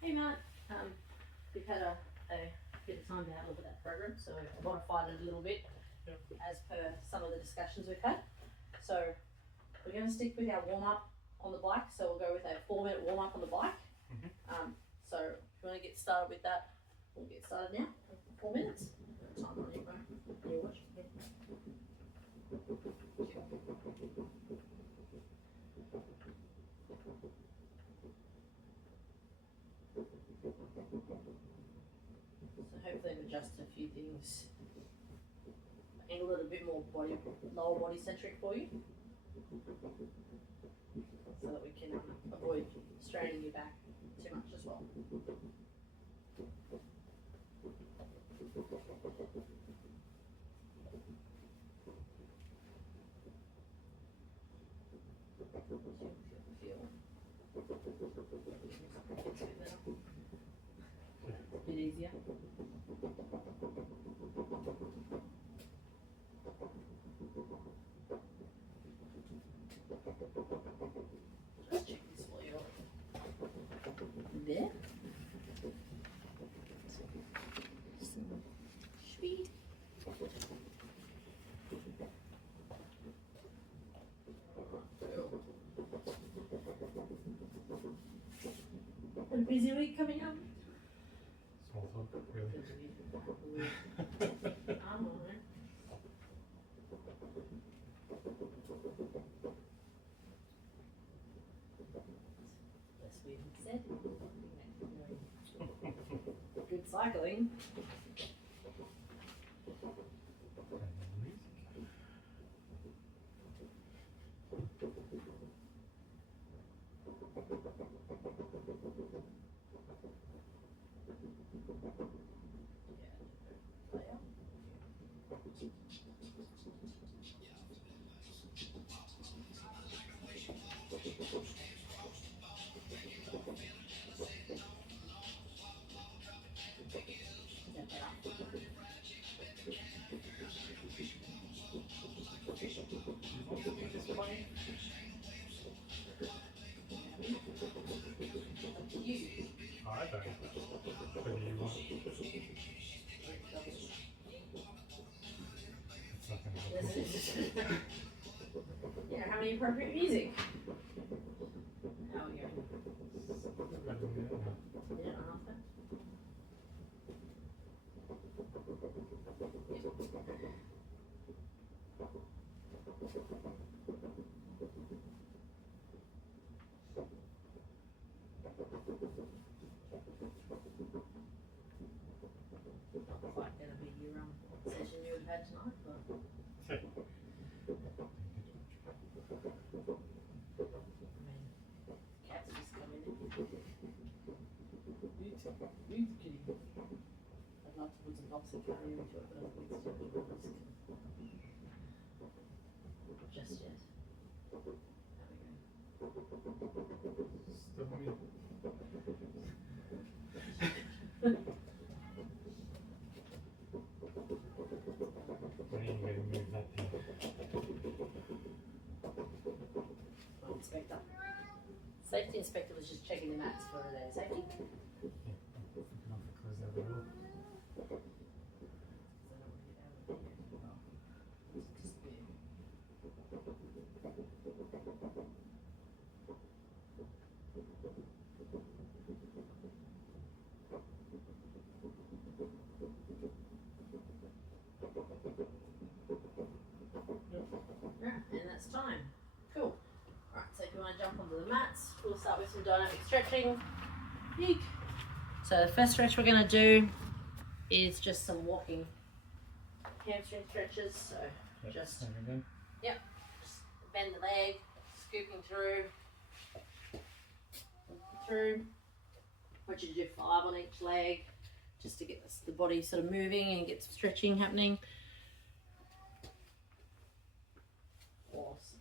Hey Matt, we've had a bit of time to have a look at that program, so I modified it a little bit as per some of the discussions we've had. So we're going to stick with our warm up on the bike, so we'll go with a 4-minute warm up on the bike. So if you want to get started with that, we'll get started now. 4 minutes. Time on your phone. Your watch. So hopefully I've adjusted a few things, angled it a bit more lower body centric for you, so that we can avoid straining your back too much as well. A bit easier. Just check this while you're there. Sweet. A busy week coming up. Small talk, really. I'm alright. Less weird than said. Good cycling. I don't. Whether you want. It's not going to help. Yeah, how many appropriate music? How are we going? Yeah, after. Not quite going to be your session you would have had tonight, but. I mean, cats just come in and you kitty. I'd love to put some toxic carrier into it, but I think it's too big a risk. Just yet. There we go. Still me. When are you going to move that thing? Inspector. Safety inspector was just checking the mats for their safety. Yeah, we can offer close that door. Yeah, and that's time. Cool. Alright, so if you want to jump onto the mats, we'll start with some dynamic stretching. Peek. So the first stretch we're going to do is just some walking hamstring stretches. So just bend the leg, scooping through. I want you to do 5 on each leg, just to get the body sort of moving and get some stretching happening. Awesome.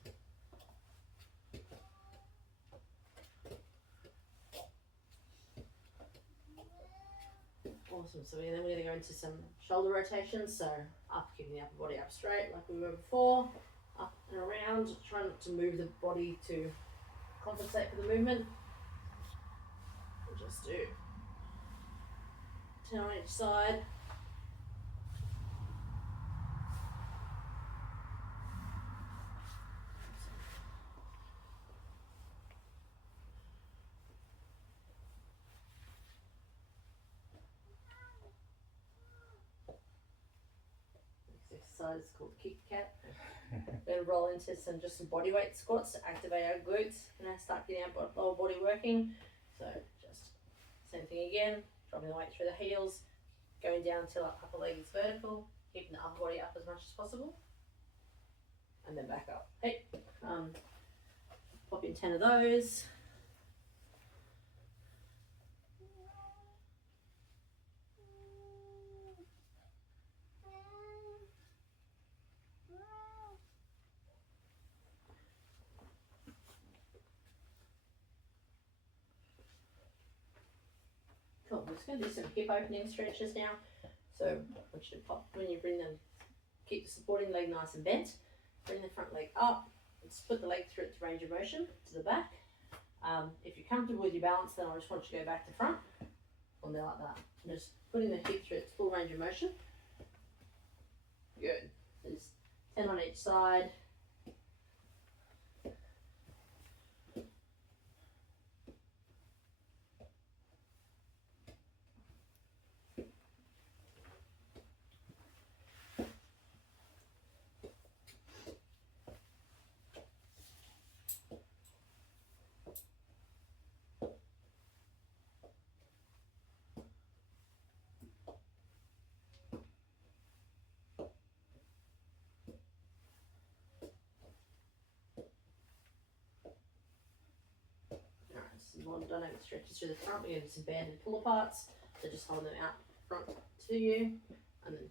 Awesome. So then we're going to go into some shoulder rotations. So up, keeping the upper body up straight like we were before. Up and around. Try not to move the body to compensate for the movement. We'll just do 10 on each side. Next exercise is called CapCut. We're going to roll into some body weight squats to activate our glutes and start getting our lower body working. So just same thing again, dropping the weight through the heels, going down until our upper leg is vertical, keeping the upper body up as much as possible, and then back up. Hey, pop in 10 of those. Cool, I'm just going to do some hip opening stretches now. So I want you to pop, when you bring them, keep the supporting leg nice and bent, bring the front leg up, and split the leg through its range of motion to the back. If you're comfortable with your balance, then I just want you to go back to front, on there like that. And just putting the hip through its full range of motion. Good. There's 10 on each side. More dynamic stretches through the front. We're going to do some banded pull aparts. So just hold them out front to you and then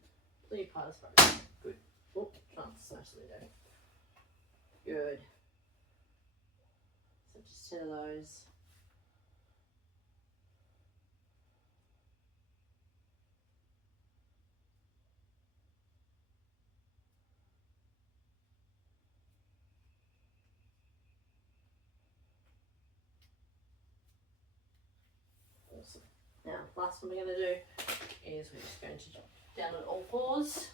pull your part as far as good. Oh, try not to smash the window. Good. So just 10 of those. Awesome. Now, last one we're going to do is we're just going to jump down on all fours.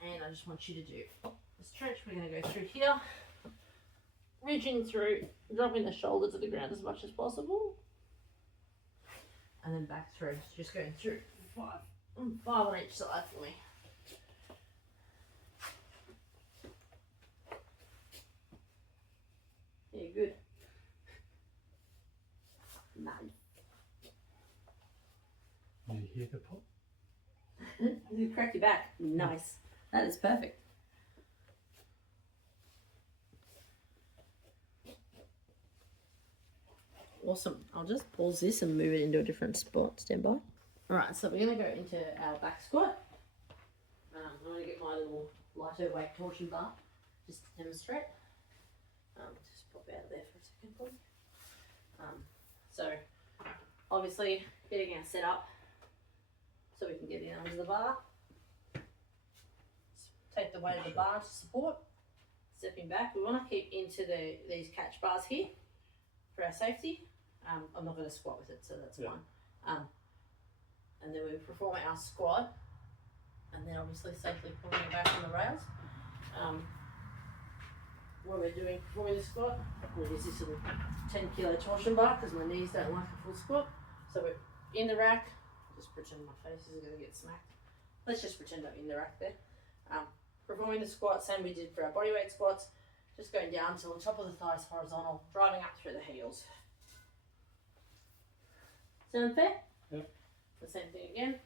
And I just want you to do the stretch. We're going to go through here, reaching through, dropping the shoulder to the ground as much as possible. And then back through. So just going through five on each side for me. Yeah, good. Nice. You hear the pop? You crack your back. Nice. That is perfect. Awesome. I'll just pause this and move it into a different spot. Stand by. Alright, so we're going to go into our back squat. I'm going to get my little lighter weight torsion bar just to demonstrate. Just pop out of there for a second, please. So, obviously, getting our set up so we can get in under the bar. Take the weight of the bar to support. Stepping back, we want to keep into these catch bars here for our safety. I'm not going to squat with it, so that's fine. And then we perform our squat, and then obviously safely pulling it back on the rails. When we're performing the squat, we'll use this little 10 kilo torsion bar because my knees don't like a full squat. So we're in the rack. Just pretend my face isn't going to get smacked. Let's just pretend I'm in the rack there. Performing the squat, same we did for our bodyweight squats. Just going down till the top of the thighs horizontal, driving up through the heels. Sound fair? Yep. The same thing again.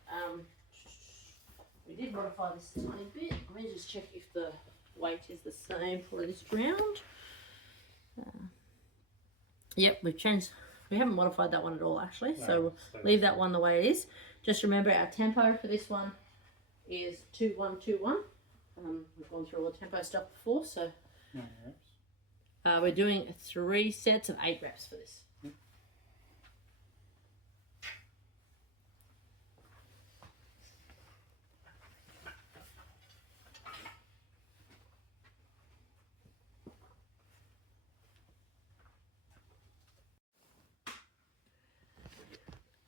We did modify this a tiny bit. Let me just check if the weight is the same for this round. Yep, we've changed. We haven't modified that one at all actually, so we'll leave that one the way it is. Just remember our tempo for this one is 2-1-2-1. We've gone through all the tempo stuff before, so 9 reps. we're doing 3 sets of 8 reps for this.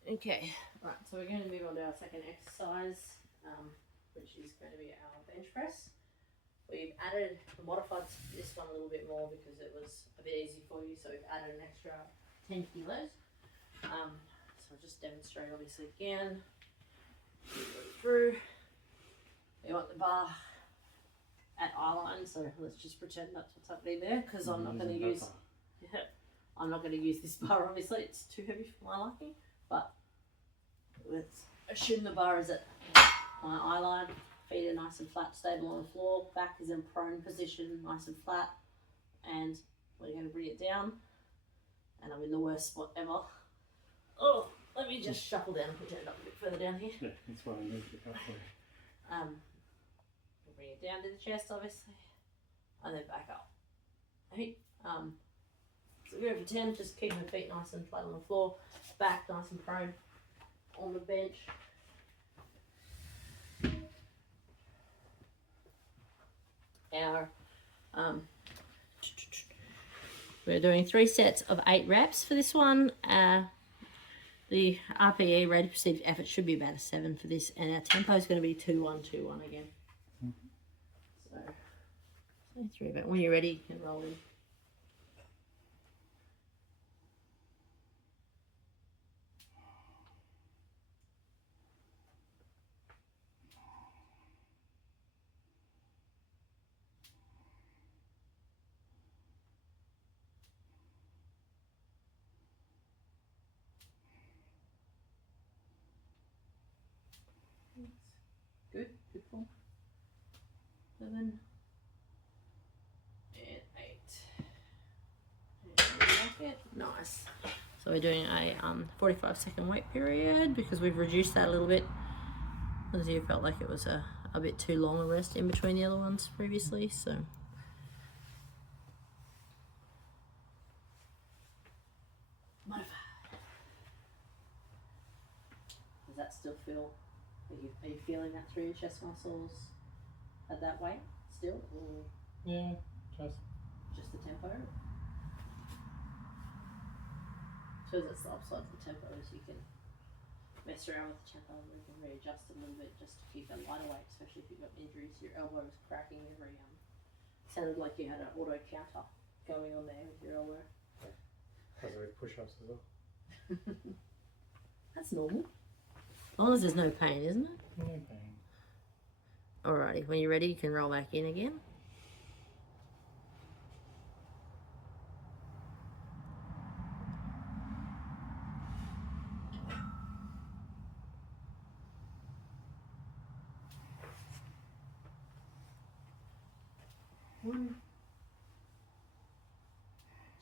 Okay, right, so we're going to move on to our second exercise, which is going to be our bench press. We've modified this one a little bit more because it was a bit easy for you, so we've added an extra 10 kilos. So I'll just demonstrate obviously again. Go through. We want the bar at eye line, so let's just pretend that's what's happening there, because I'm not going to use. Yeah, I'm not going to use this bar. Obviously, it's too heavy for my liking. But let's assume the bar is at my eye line. Feet are nice and flat, stable on the floor. Back is in prone position, nice and flat. And we're going to bring it down. And I'm in the worst spot ever. Oh, let me just shuffle down and pretend up a bit further down here. Yeah, that's why I moved it up there. We'll bring it down to the chest, obviously, and then back up. Right? So go for 10, just keeping the feet nice and flat on the floor, back nice and prone on the bench. We're doing 3 sets of 8 reps for this one. The RPE, rate of perceived effort, should be about a 7 for this, and our tempo is going to be 2-1-2-1 again. So 3, but when you're ready, you can roll in. Good form. 7 and 8. And nice. So we're doing a 45-second wait period because we've reduced that a little bit. As you felt like it was a bit too long a rest in between the other ones previously. So modify. Does that still feel? Are you feeling that through your chest muscles at that weight still, or Yeah, just the tempo? So that's the upside of the tempo, is you can mess around with the tempo and we can readjust a little bit just to keep it lighter weight, especially if you've got injuries. Your elbow was cracking every sounded like you had an auto counter going on there with your elbow. As with push-ups as well. That's normal. As long as there's no pain, isn't it? No pain. Alrighty, when you're ready, you can roll back in again. One,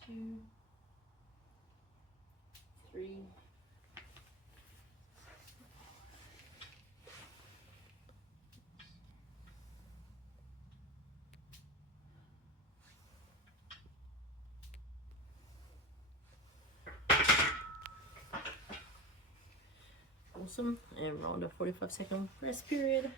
2, 3. Awesome, and we're on to 45-second rest period.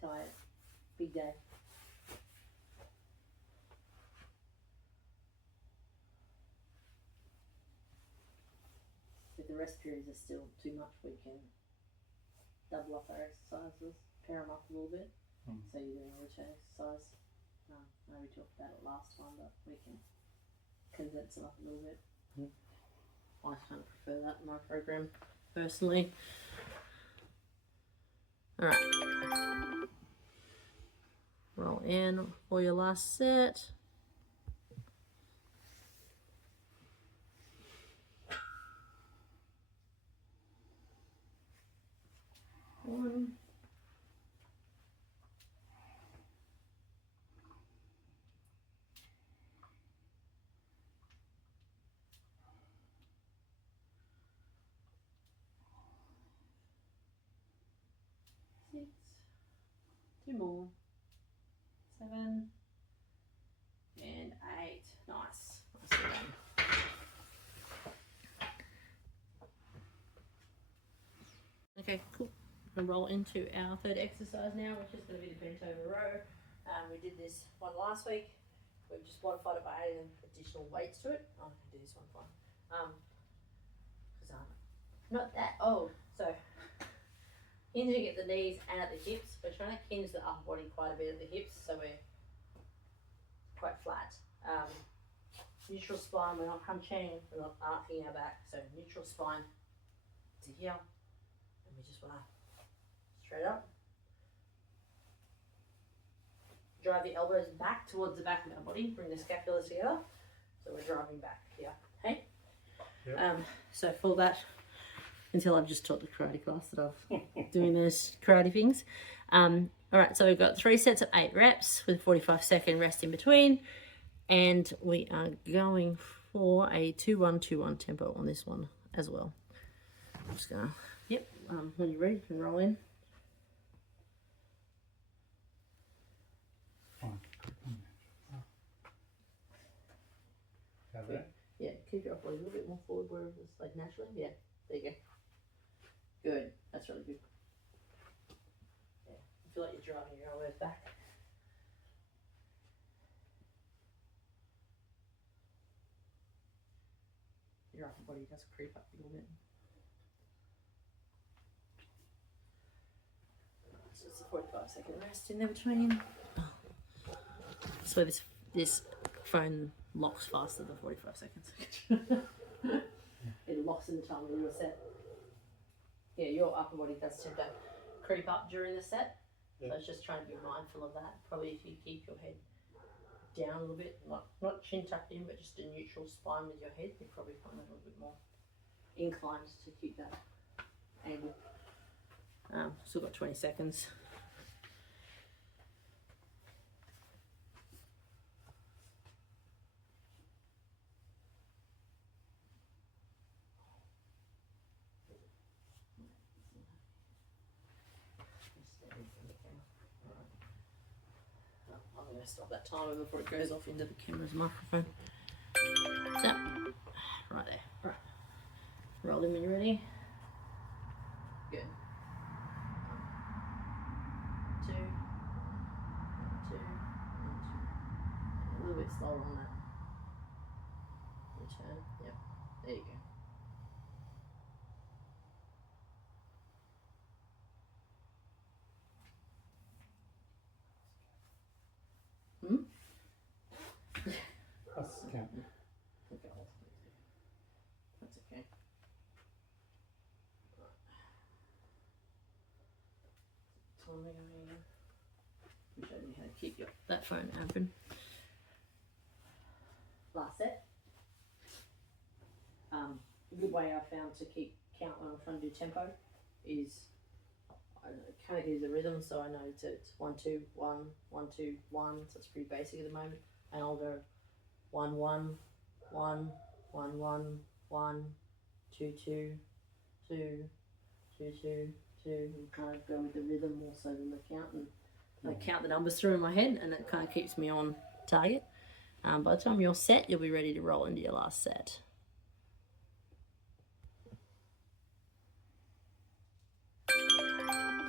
Tired, big day. If the rest periods are still too much, we can double up our exercises, pair them up a little bit. So you're doing a return exercise. I know we talked about it last time, but we can condense them up a little bit. I kind of prefer that in my program, personally. Alright. Roll in for your last set. One. 6. 2 more. 7 and 8. Nice. Nicely done. Okay, cool. We're gonna roll into our third exercise now, which is gonna be the bent over row. We did this one last week. We've just modified it by adding additional weights to it. I can do this one fine. Because I'm not that old. So hinging at the knees and at the hips. We're trying to hinge the upper body quite a bit at the hips, so we're quite flat. Neutral spine, we're not hunching, we're not arcing our back. So neutral spine to here, and we just want to straight up. Drive the elbows back towards the back of our body. Bring the scapulas together. So we're driving back here. Hey. Yep. So for that, until I've just taught the karate class that I've doing those karate things. All right. So we've got 3 sets of 8 reps with a 45-second rest in between, and we are going for a 2-1-2-1 tempo on this one as well. I'm just gonna. Yep. When you're ready, you can roll in. Have it? Yeah, keep your upper leg a little bit more forward where it's like naturally. Yeah, there you go. Good, that's really good. Yeah, I feel like you're driving your elbows back. Your upper body does creep up a little bit. So it's a 45-second rest in there between. So this phone locks faster than 45 seconds. It locks in the time when you're set. Yeah, your upper body does tend to creep up during the set. Yeah. So it's just trying to be mindful of that. Probably if you keep your head down a little bit, not chin tucked in, but just a neutral spine with your head, you probably find that a little bit more inclined to keep that angle. Still got 20 seconds. I'm going to stop that timer before it goes off into the camera's microphone. So, right there. Right. Roll in when you're ready. Good. 1, 2, 1, 2, 1, 2. A little bit slower on that. Return. Yep. There you go. That's count. Okay. That's okay. Timer going in. We showed you how to keep that phone open. Last set. A good way I found to keep count when I'm trying to do tempo is I kind of use the rhythm, so I know it's 1 2 1 1 2 1. So it's pretty basic at the moment, and I'll go 1 1 1 1 1 1 2 2 2 2 2 2, and kind of go with the rhythm more so than the count, and I count the numbers through in my head, and it kind of keeps me on target. By the time you're set, you'll be ready to roll into your last set.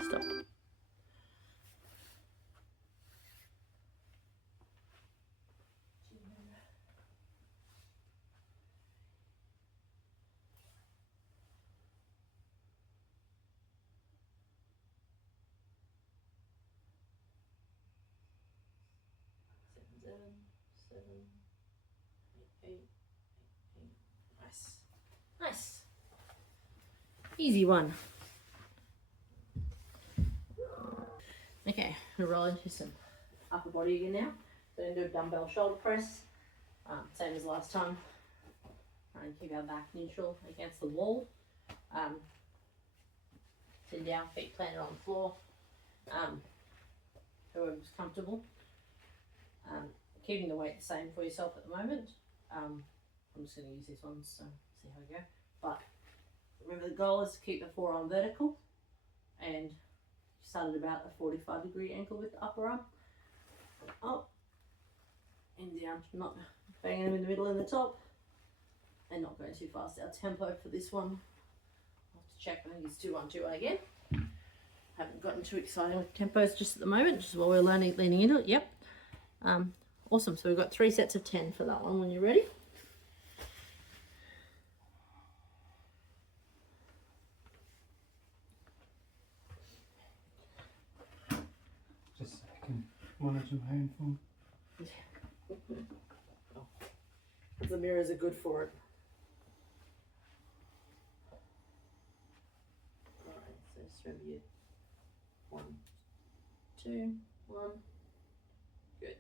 Stop. Seven, 8, 8. Nice. Nice. Easy one. Okay, we'll roll into some upper body again now. So we're going to do a dumbbell shoulder press. Same as last time. Try and keep our back neutral against the wall. Sit down, feet planted on the floor. Whoever's comfortable. Keeping the weight the same for yourself at the moment. I'm just going to use this one, so see how we go. But remember, the goal is to keep the forearm vertical, and start at about a 45-degree angle with the upper arm. Up and down, not banging them in the middle and the top, and not going too fast. Our tempo for this one, I'll have to check. I think it's 2-1-2 again. Haven't gotten too exciting with tempos just at the moment, just while we're leaning into it. Yep. Awesome. So we've got 3 sets of 10 for that one when you're ready. Just so I can monitor my own form. The mirrors are good for it. Alright, so just remember you 1, 2, 1. Good.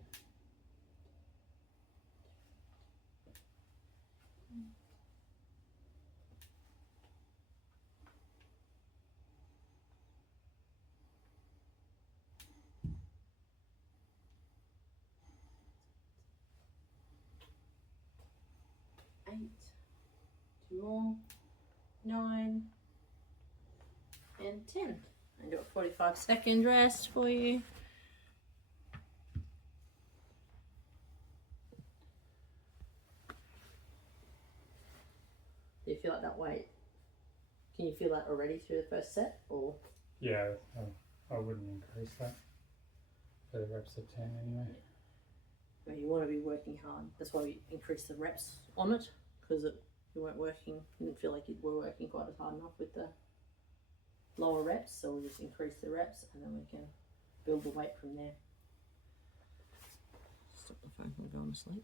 Eight, 2 more, 9, and 10. And do a 45-second rest for you. Do you feel like that weight? Can you feel that already through the first set, or? Yeah, I wouldn't increase that for the reps of 10 anyway. Well, you want to be working hard. That's why we increase the reps on it, because you weren't working, you didn't feel like you were working quite as hard enough with the lower reps, so we'll just increase the reps and then we can build the weight from there. Stop the phone from going to sleep.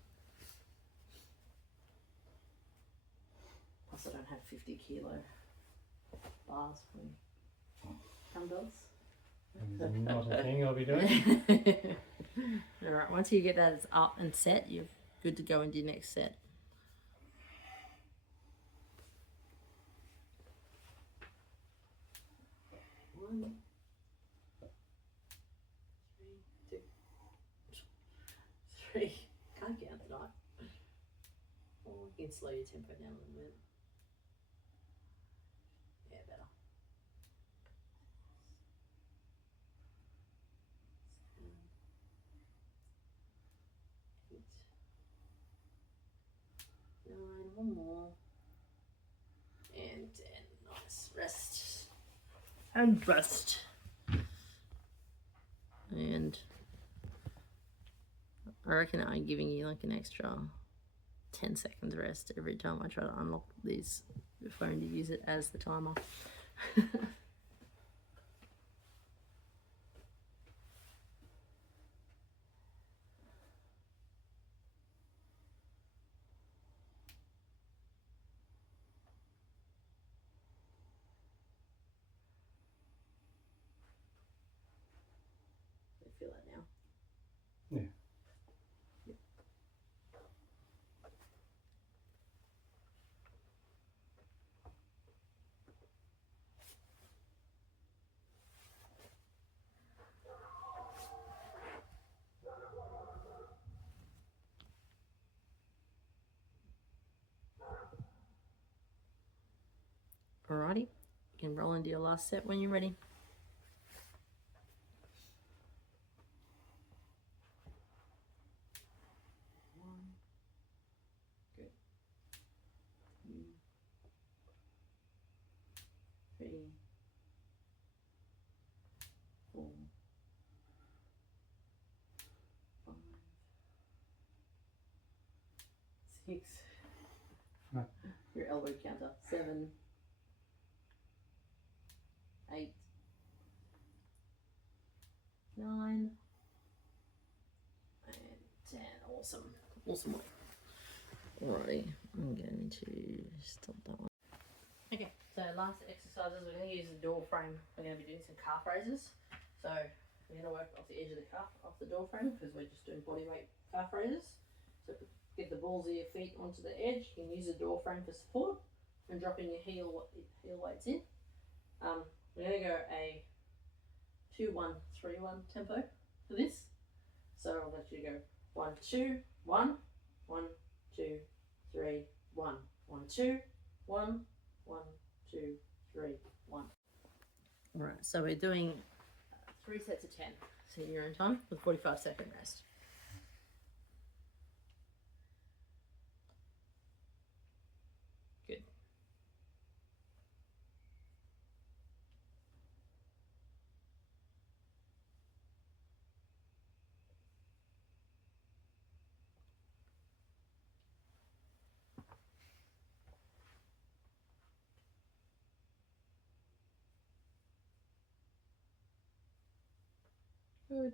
Plus I don't have 50 kilo bars from dumbbells. Not a thing I'll be doing. Alright, once you get that it's up and set, you're good to go into your next set. One, 3, 2, 3. Can't count tonight. Or you can slow your tempo down a little bit. Yeah, better. 7, 8, 9. One more. And 10. Nice. Rest. And rest. And I reckon I'm giving you like an extra 10 seconds rest every time I try to unlock the phone to use it as the timer. Feel that now? Yeah. Yep. Alrighty, you can roll into your last set when you're ready. Good. 2, 3, 4, 5, 6. No. Your elbow counter. 7, 8, 9, and 10. Awesome. Awesome work. Alrighty, I'm going to stop that one. Okay, so last exercises, we're going to use the door frame. We're going to be doing some calf raises. So we're going to work off the edge of the calf, off the door frame, because we're just doing body weight calf raises. So get the balls of your feet onto the edge. You can use the door frame for support and dropping your heel weights in. We're going to go a 2-1-3-1 tempo for this. So I'll let you go 1, 2, 1, 1, 2, 3, 1, 1, 2, 1, 1, 2, 3, 1. Alright, so we're doing 3 sets of 10, so in your own time, with 45-second rest. Good. Good.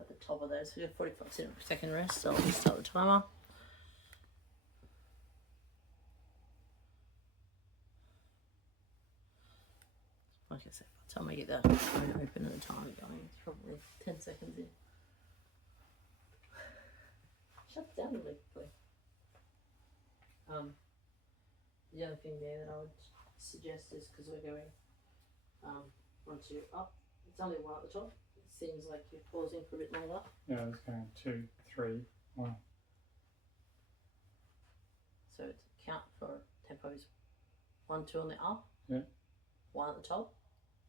At the top of those, we have 45-second rest, so I'll just start the timer. Like I said, by the time I get the phone open and the timer going, it's probably 10 seconds in. Shut it down really quickly. The other thing there that I would suggest is, because we're going once you're up, it's only one at the top. It seems like you're pausing for a bit longer. Yeah, it's going 2, 3, 1. So to count for tempos 1, 2 on the up. Yeah. 1 at the top.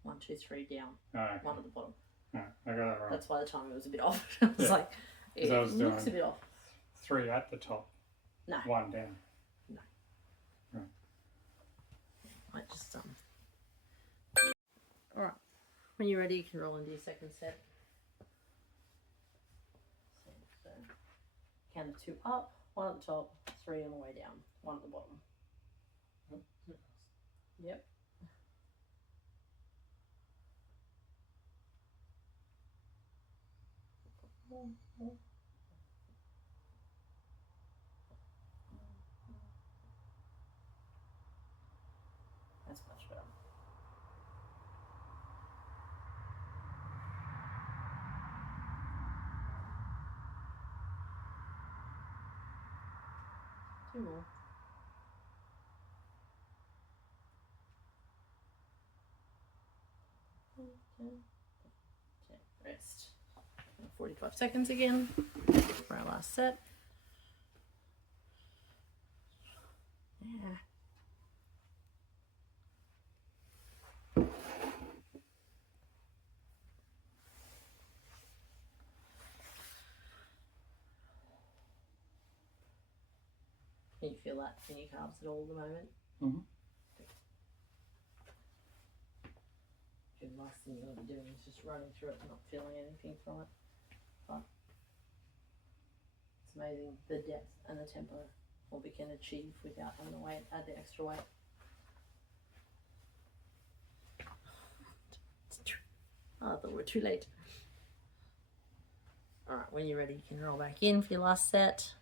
1, 2, 3 down. Oh, okay. 1 at the bottom. No, I got it wrong. That's why the timing was a bit off. I was like, it looks a bit off. 3 at the top. No. 1 down. No. Right. I just All right. When you're ready, you can roll into your second set. So count of 2 up, 1 at the top, 3 on the way down, 1 at the bottom. Yep. That's much better. Two more. Rest. 45 seconds again for our last set. Yeah. Can you feel that in your calves at all at the moment? Mm-hmm. The last thing you want to be doing is just running through it and not feeling anything from it. But it's amazing the depth and the tempo what we can achieve without having to add the extra weight. Oh, I thought we were too late. Alright, when you're ready, you can roll back in for your last set.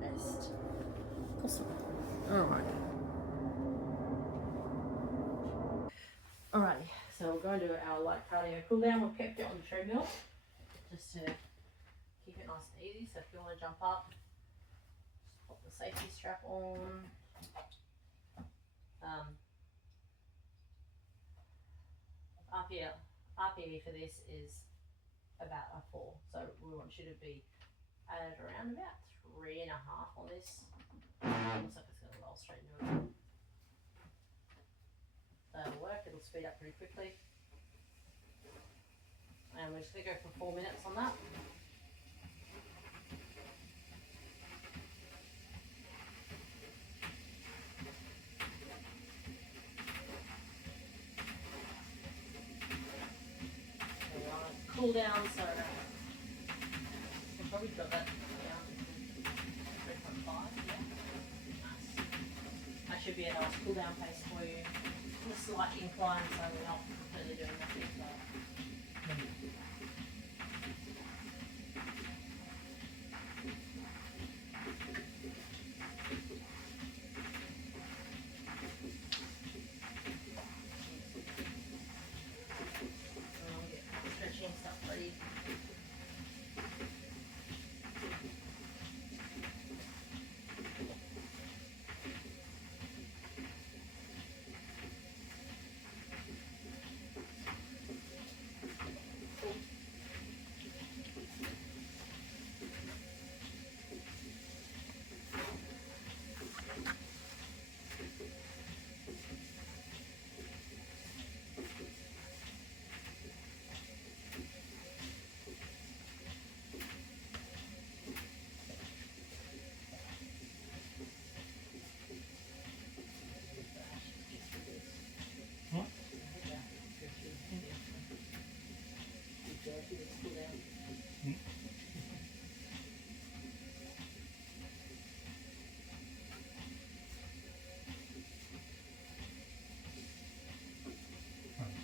Rest. Awesome. Alright. Alrighty, so we're going to do our light cardio cool down. We've kept it on the treadmill just to keep it nice and easy. So if you want to jump up, just pop the safety strap on. RPE for this is about a 4, so we want you to be at around about 3.5 on this. Looks like it's going to roll straight into it. That'll work, it'll speed up pretty quickly. And we're just going to go for 4 minutes on that. cool down, so we'll probably drop that down to 3.5, yeah. Nice. That should be a nice cool down pace for you. A slight incline, so we're not completely doing nothing. So. Get stretching stuff ready.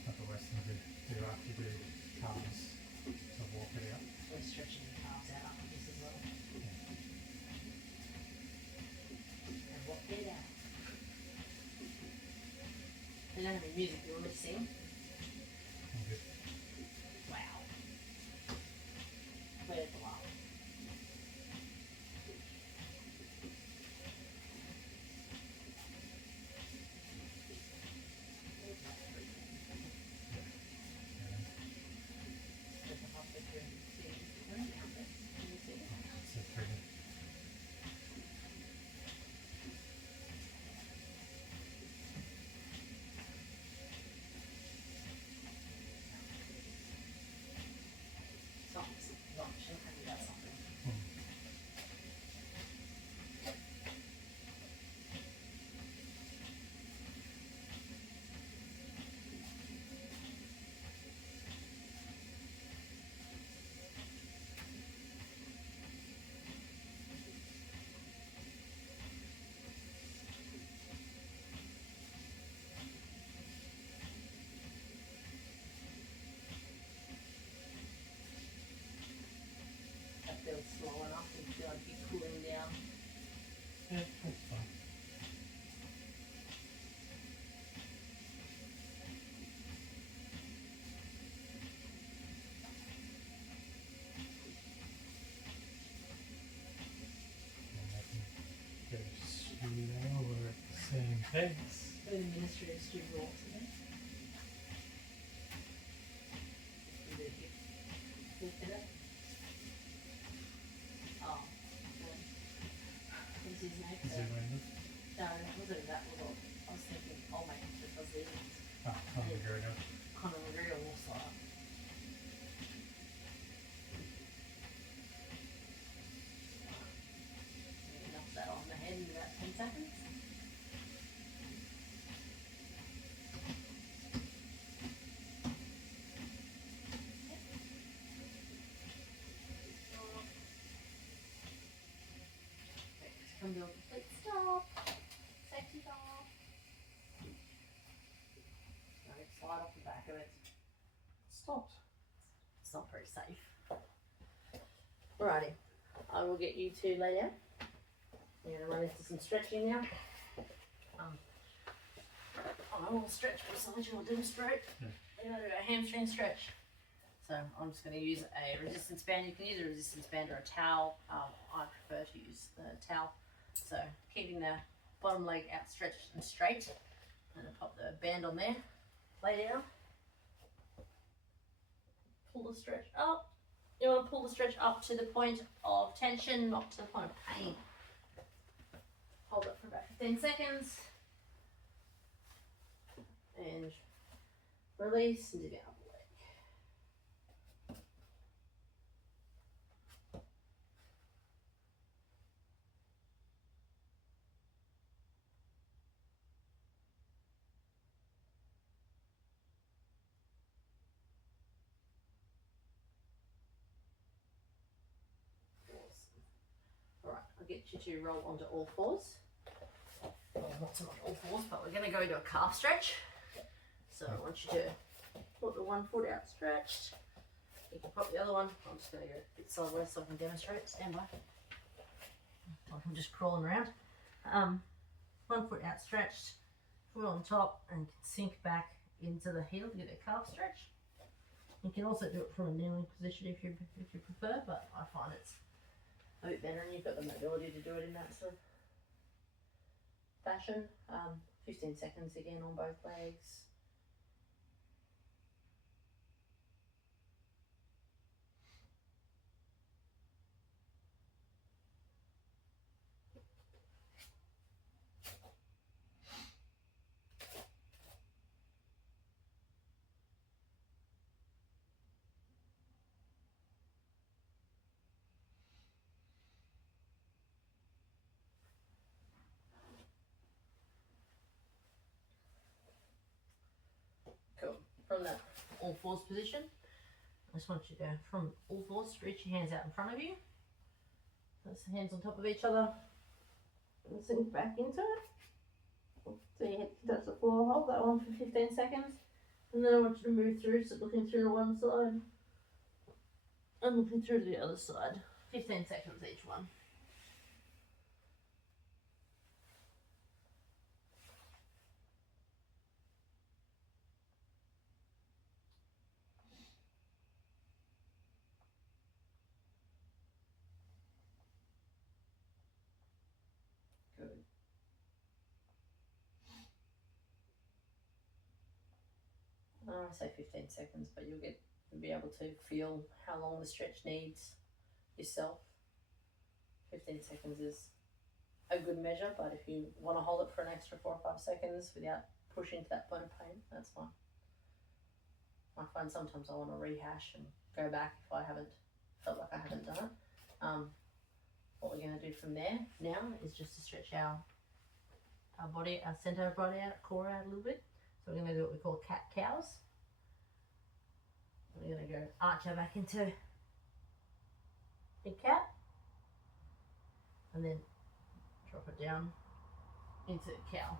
Not the Western do after you do calves to walk it out. We're stretching the calves out after this as well. And walk it out. They don't have any music, you want me to sing? I'm good. Wow. Where's the laugh? So pretty. That feels slow enough, you feel like you're cooling down. Yeah, that's fine. And I can go slower at the same pace. The administrative student role today. You did hip. Lift it up. Oh, okay. What's his name? Is it random? No, it wasn't that was all. I was thinking, oh my gosh, it was the Ah, I'm gonna go now. Conor McGregor also. Knock that on the head in about 10 seconds. Come to a complete stop. Safety valve. Right, slide off the back of it. Stopped. It's not very safe. Alrighty, I will get you to lay down. You're gonna run into some stretching now. I will stretch beside you. I'll demonstrate. Yeah. We're gonna do a hamstring stretch. So I'm just going to use a resistance band. You can use a resistance band or a towel. I prefer to use the towel. So keeping the bottom leg outstretched and straight. And I'll pop the band on there. Lay down. Pull the stretch up. You want to pull the stretch up to the point of tension, not to the point of pain. Hold it for about 15 seconds. And release and dig out. you to roll onto all fours. Well, not so much all fours, but we're going to go into a calf stretch. So I want you to put the one foot out stretched. You can pop the other one. I'm just going to go a bit sideways so I can demonstrate. Stand by. I'm just crawling around. 1 foot outstretched, foot on top, and sink back into the heel to get a calf stretch. You can also do it from a kneeling position if you prefer, but I find it's a bit better, and you've got the mobility to do it in that sort of fashion. 15 seconds again on both legs. Cool. From that all fours position, I just want you to, from all fours, reach your hands out in front of you. Place the hands on top of each other and sink back into it. So you hit touch the floor, hold that one for 15 seconds. And then I want you to move through, so looking through to one side and looking through to the other side. 15 seconds each one. Good. I say 15 seconds, but you'll be able to feel how long the stretch needs yourself. 15 seconds is a good measure, but if you want to hold it for an extra 4 or 5 seconds without pushing to that point of pain, that's fine. I find sometimes I want to rehash and go back if I haven't felt like I haven't done it. What we're going to do from there now is just to stretch our body, our center of body out, core out a little bit. So we're going to do what we call cat cows. We're going to go arch our back into big cat, and then drop it down into cow.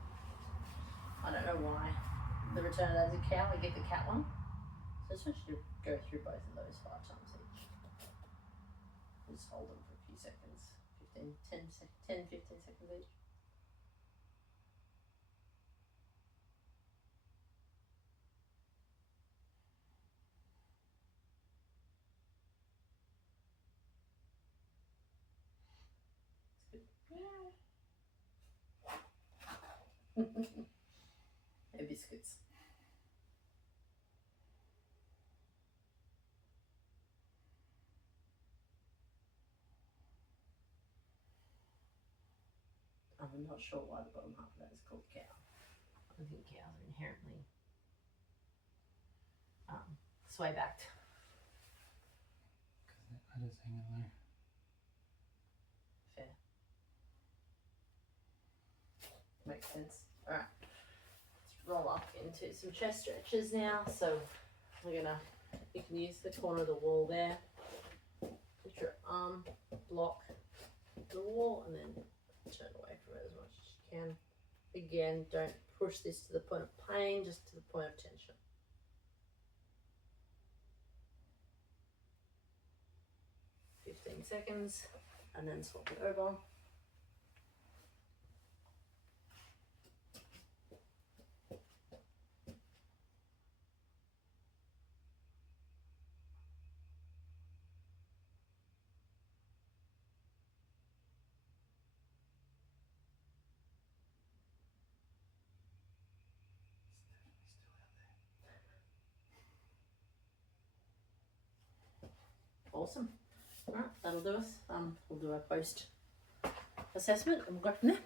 I don't know why the return of that is a cow. I get the cat one. So I just want you to go through both of those 5 times each. Just hold them for a few seconds. 10, 15 seconds each. No biscuits. I'm not sure why the bottom half of that is called cow. I think cows are inherently sway backed. Because I just hang in there. Fair. Makes sense. Alright. Let's roll up into some chest stretches now. So you can use the corner of the wall there. Put your arm block the wall and then turn away from it as much as you can. Again, don't push this to the point of pain, just to the point of tension. Seconds, and then swap it over. Awesome. Alright, that'll do us. We'll do our post assessment and we'll go from there.